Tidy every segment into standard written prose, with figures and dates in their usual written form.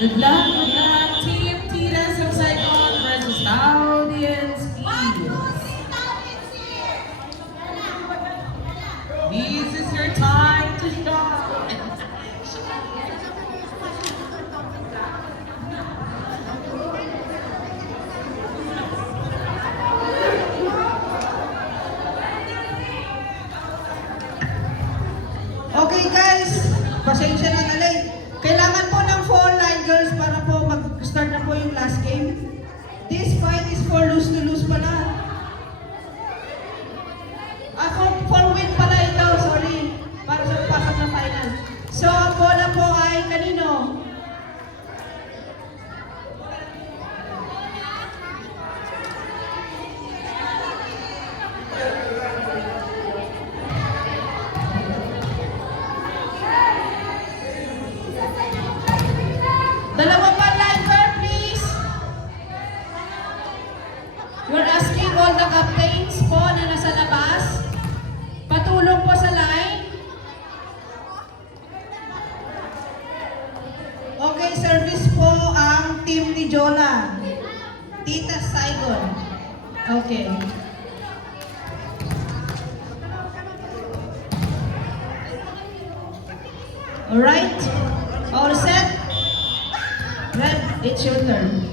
Good luck, Team Titas of Saigon versus Audience Eagles. This is your time to shine. Okay guys, pasensya na late. Kailangan po ng 4 line girls para po mag-start na po yung last game. This fight is for lose to lose pala. For win pala ito, sorry. Para sa pasok na final. So, ang bola po ay kanino? Dalawa pa line girl, please. We're asking all the captains po na nasa labas. Patulong po sa line. Okay, service po ang team ni Jola. Tita Saigon. Okay. Alright. All set? Red, it's your turn.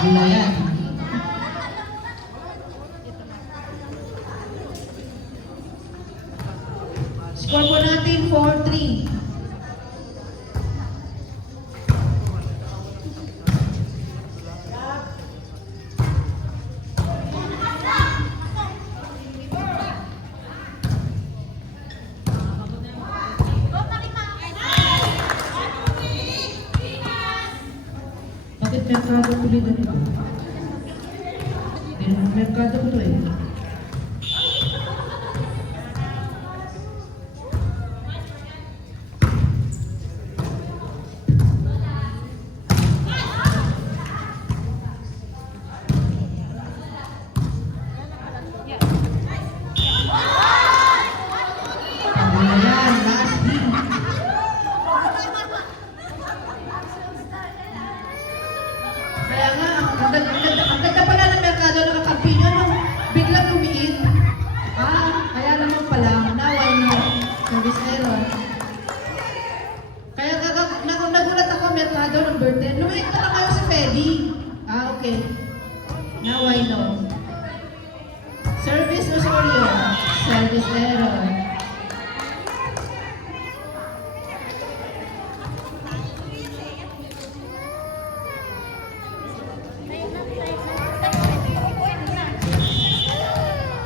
Pagulayan. Score po natin 4-3. Bakit merkado pulido nito? Merkado ko to eh. Ayan, last hit. Kaya nga, ang ganda pala ng merkado nakakampi nyo, no? Biglang lumiit. Kaya naman pala, now I know. Service error. Kaya nagulat ako, merkado Mercado, number 10. Lumiit pa lang kayo si Fedy. Ah, okay. Now I know. Service Osorio. Service error.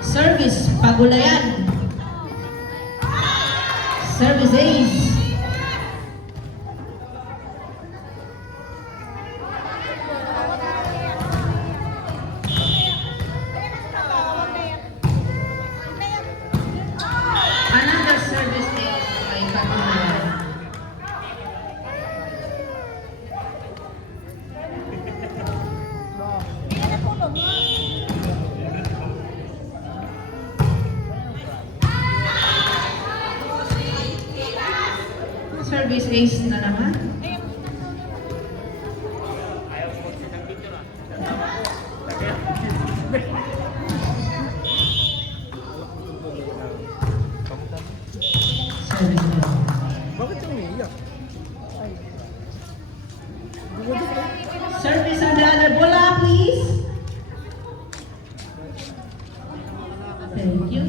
Service Pagulayan. Service Ace. Another service ace ay Pagulayan. Service ace na naman. Service error. Bakit siya umiiyak? Service on the other bola, please. Thank you.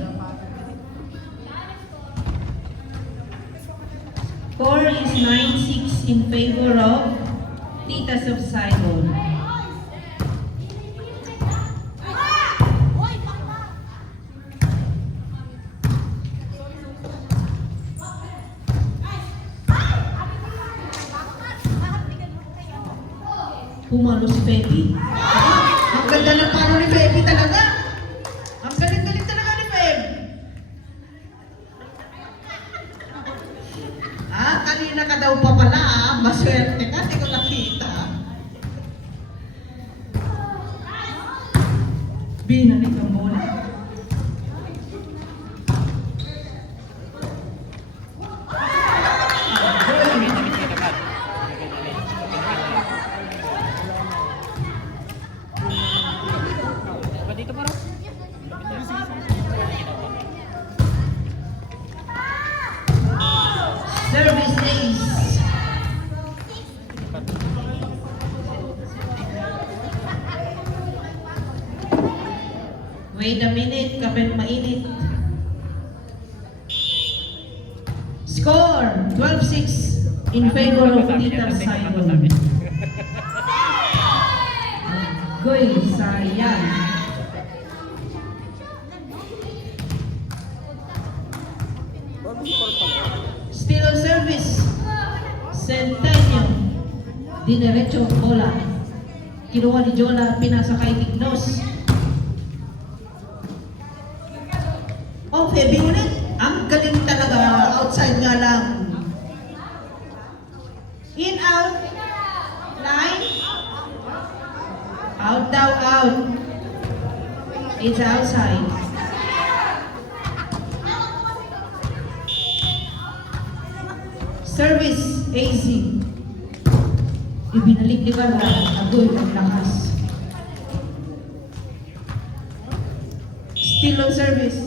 Score is 9-6 in favor of Titas of Saigon. Pumalo si Feby. Ang ganda ng palo ni Feby talaga. Ang galing-galing talaga ni Feb. Kanina ka daw pa pala maswerte ka, di ko nakita. Binalik ang bola. Dito pa raw. Service ace. Wait a minute, kapit mainit. Score, 12-6 in favor of Tita Saigon. Goy, sayang. Still on service. Centenyo. Dinerecho bola. Kinuha ni Jola, pinasa kay Tignos. Oh, Feby ulit. Ang galing talaga. Outside nga lang. In, out. Line. Out daw, out. It's outside. Service, AC. Ibinalik ni Carla. Agoy, ang lakas. Still on service.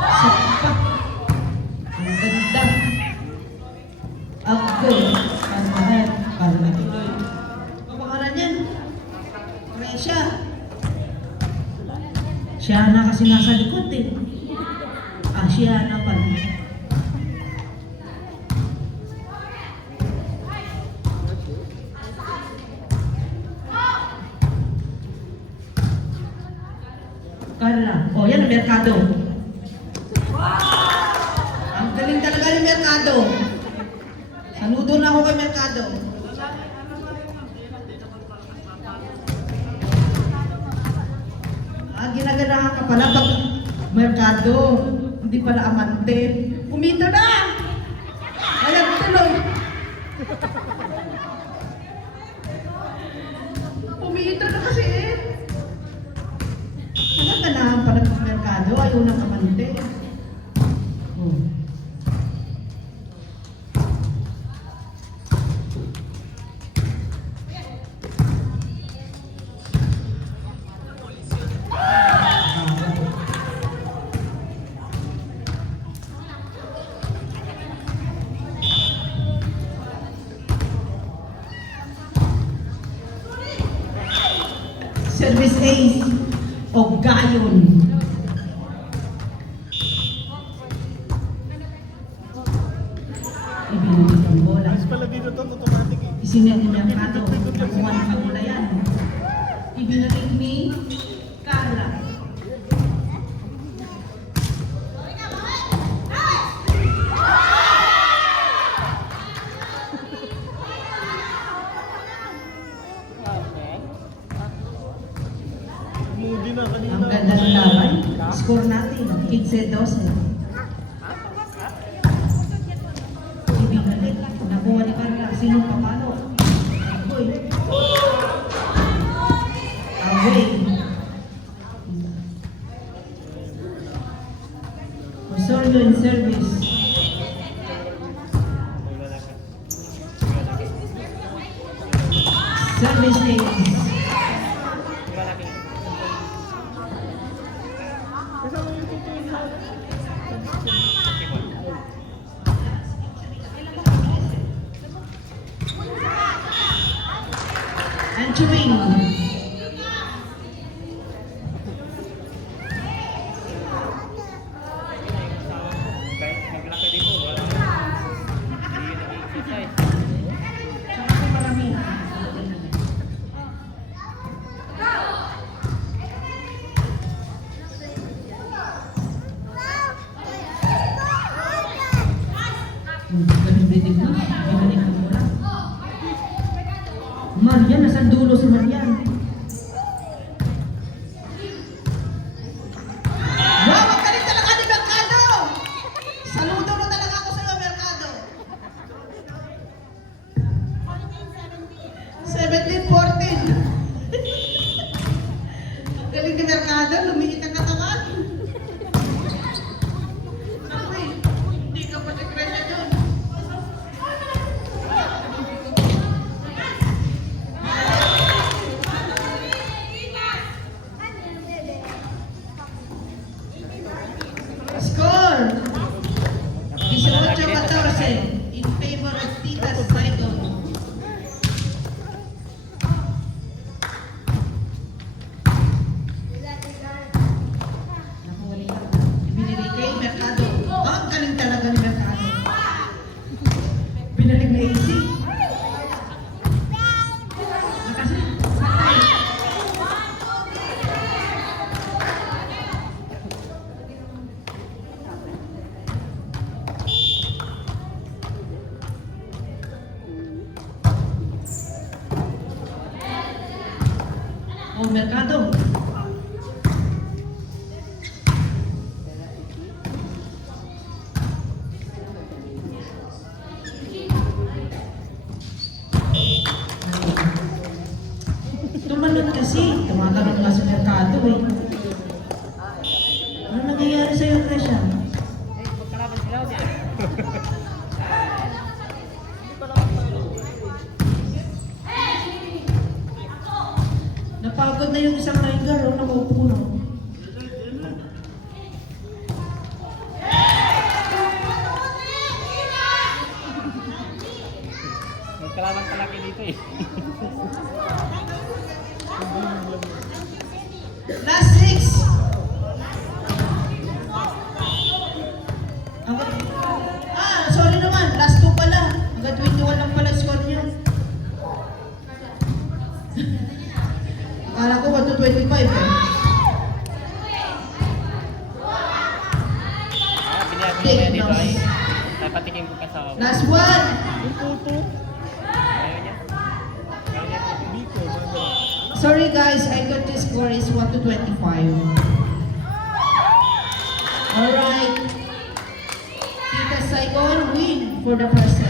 Sakpak. Ang ganda. Agoy. Carla. Carla. Ang pangalan yan. Resya. Siya na kasi nasa likod eh. Siya na pala. Carla. Oh, yan ang Mercado. Ang galing talaga ni Mercado. Saludo na ako kay Mercado. Ginaganahan ka pala pag Mercado. Hindi pala amante. Umito na! Ayan, tuloy. Umito na kasi eh. Ginaganahan pala pag Mercado. Ayaw ng amante. Oh. Service ace. O gayon. Ibinulit ang bola. Mas pala dito to, automatic eh. Isinet ni Mercado. Nakuha ni Pagula yan. Ibinulit ni Carla. Moody na kanina. Ang ganda ng laban. Score natin, 15-12. Ibigalik. Nakuha ni Carla. Sinong papalo? Agoy. Away. Osorio in service. Service takes. Kasama yung tutuin na. Answering. Naglaki dito, wala. Hindi yun nag-exercise. Tsaka po marami. Galing bitig mo. Galing ka mula. Marian, nasa dulo si Marian. Wow, ang galing talaga ni Mercado! Saludo mo talaga ako sa iyo, Mercado. 17-14. Ang galing ni Mercado, lumiit ang katawan. Ako eh, hindi ka pa nagresya dun. Score! 18-14 in favor of Tita Saigon. Nakuha ka. Binili kay Mercado. Oh, ang galing talaga ni Mercado. Binalik na AC. Kasi, patay. Oh, Mercado. Tumalon kasi. Tumatalon nga si Mercado eh. Ano nangyayari sa'yo, Tresha? Magkalaban sila o diyan? Napagod na yung isang rider, oh, nakaupo na. Magkalaban palaki dito eh. Last 6! Sorry naman, last 2 pala. Hanggang 21 lang pala score niyo. Akala ko 1 to 25 eh. Binihan dito ay. Napatikin ko ka sa ako. Last 1! Yung tuto. Ayaw niya. Ayaw niya. Biko, manda. Sorry guys, I got the score is 1 to 25. Alright. Tita Saigon win for the first set.